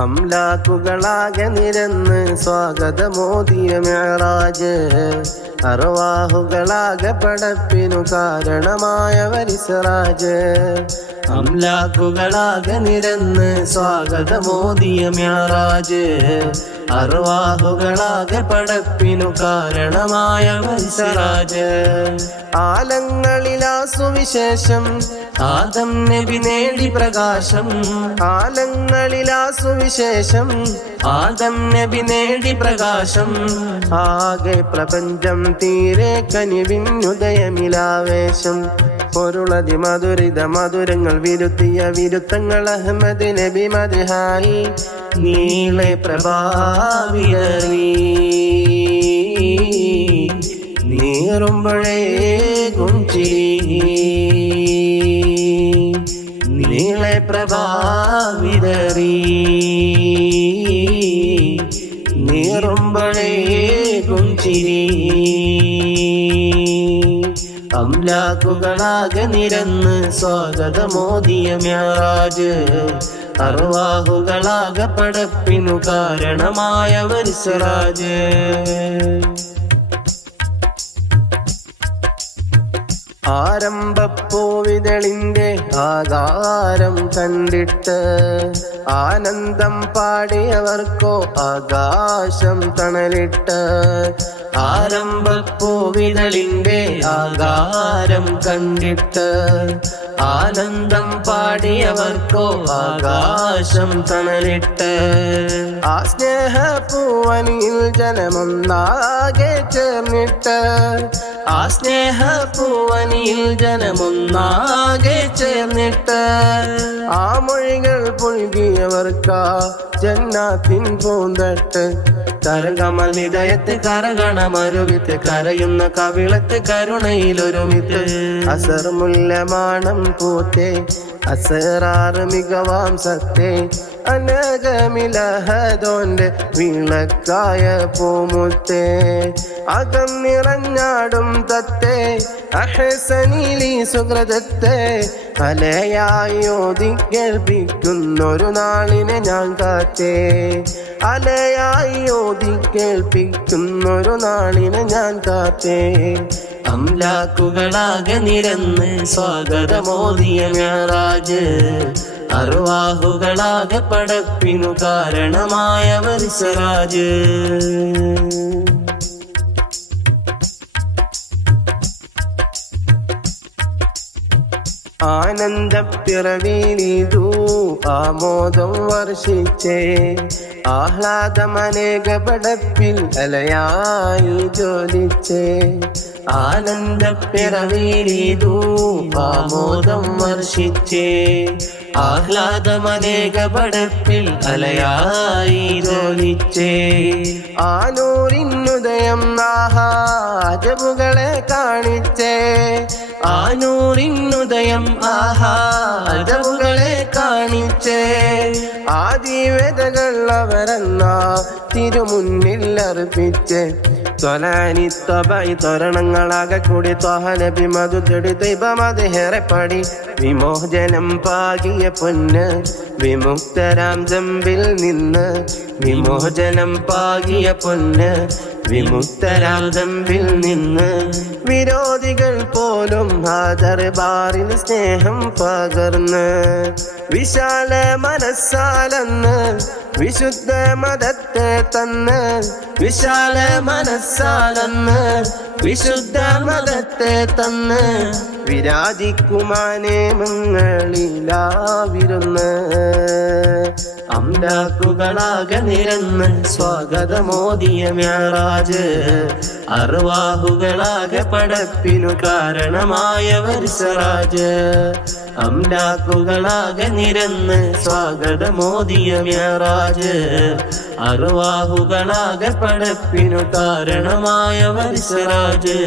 അംലാക്കുകളാകെ നിരന്ന് സ്വാഗതമോദിയ മിഅ്റാജ് അർവാഹുകളാകെ പടപ്പിനു കാരണമായവർ ഇസ്റാജ് അംലാക്കുകളാകെ നിരന്ന് സ്വാഗതമോദിയ മിഅ്റാജ് അർവാഹുകളാകെ പടപ്പിനു കാരണമായവർ ഇസ്റാജ് ആലങ്ങളിലാ സുവിശേഷം ആദം നബി നേടി പ്രകാശം ആലങ്ങളിലാ സുവിശേഷം ആദം നബി നേടി പ്രകാശം ആകെ പ്രപഞ്ചം തീരെ കനിവിനുദയമിലാവേശം പൊരുളതി മധുരിത മധുരങ്ങൾ വിരുത്തിയ വിരുത്തങ്ങൾ അഹമ്മദ് നബി മദ്ഹായി നീളെ പ്രഭാവിയറി നീറുമ്പോഴേ ഗുഞ്ചിരി നീളെ പ്രഭാവിതറി നീറുമ്പോഴേ ഗുഞ്ചിരി അംലാക്കുകളാകെ നിരന്ന് സ്വാഗതമോദിയ മിഅ്റാജ് അർവാഹുകളാകെ പടപ്പിനു കാരണമായവർ ഇസ്റാജ് ആരംഭപ്പൂവിതളിന്റെ ആകാരം കണ്ടിട്ട് ആനന്ദം പാടിയവർക്കോ ആകാശം തണലിട്ട് ആരംഭപ്പൂവിതളിന്റെ ആകാരം കണ്ടിട്ട് ആനന്ദം പാടിയവർക്കോ ആകാശം തണലിട്ട് ആ സ്നേഹപ്പൂവനിൽ ജനമൊന്നാകെ ചേർന്നിട്ട് ആ സ്നേഹപ്പൂവനിൽ ജനമൊന്നാകെ ചേർന്നിട്ട് ആ മൊഴികൾ പുൽകിയവർക്കാ ജന്നാത്തിൻ പൂന്തട്ട് കരകമൽ നിദയത്ത് കരകണമരുവിത്ത് കരയുന്ന കവിളത്ത് കരുണയിലൊരുമിത്ത് അസർ മുല്ലമാണം പൂത്തേ അസറാറ് മികവാം സത്തേ അനഗമിലഹദോന്റെ വിളക്കായ പൂമുത്തേ അകം നിറഞ്ഞാടും തത്തേ അഹ്സനിലി സുഹൃതത്തെ അലയായി ഓതി കേൾപ്പിക്കുന്നൊരു നാളിനെ ഞാൻ കാത്തേ അലയായി ഓതി കേൾപ്പിക്കുന്നൊരു നാളിനെ ഞാൻ കാത്തേ അംലാക്കുകളാകെ നിരന്ന് സ്വാഗതമോദിയ മിഅ്റാജ് അർവാഹുകളാകെ പടപ്പിനു കാരണമായവർ ഇസ്റാജ് ആനന്ദപ്പിറവിയിലിതൂ ആമോദം വർഷിച്ചേ ആഹ്ലാദമനേക പടപ്പിൽ അലയായി ജ്വലിച്ചേ ആനന്ദപ്പിറവിയിലിതൂ ആമോദം വർഷിച്ചേ ആഹ്ലാദമനേക പടപ്പിൽ അലയായി ജ്വലിച്ചേ ആനൂരിനുദയം ആഹാജബുകളെ കാണിച്ചേ ആനൂറിനുദയം ആഹാജബുകളെ കാണിച്ചേ ആദിവേദകൾ അവരെന്ന തിരുമുന്നിൽ അർപ്പിച്ചേ തൊലാനിത്തബൈ തോരണങ്ങളാകെ കൂടി ത്വഹനബി മധുതടി ദൈവമതേറെപ്പടി വിമോചനം പാകിയ പൊന്ന് വിമുക്തരാം ജമ്പിൽ നിന്ന് വിമോചനം പാകിയ പൊന്ന് വിമുക്തരാം ജമ്പിൽ നിന്ന് വിരോധികൾ പോലും ആ ദർബാറിൽ സ്നേഹം പകർന്ന് വിശാല മനസ്സാലെന്ന് വിശുദ്ധ മതത്തെ തന്ന് വിശാല മനസ്സാലെന്ന് വിശുദ്ധ മതത്തെ തന്ന് വിരാജിക്കുമാനേ മങ്ങളിലാവിരുന്ന് അംലാക്കുകളാകെ നിരന്ന് സ്വാഗതമോദിയ മിഅ്റാജ് അർവാഹുകളാകെ പടപ്പിനു കാരണമായവർ ഇസ്റാജ് അംലാക്കുകളാകെ നിരന്ന് സ്വാഗതമോദിയ മിഅ്റാജ് അർവാഹുകളാകെ പടപ്പിനു കാരണമായവർ ഇസ്റാജ്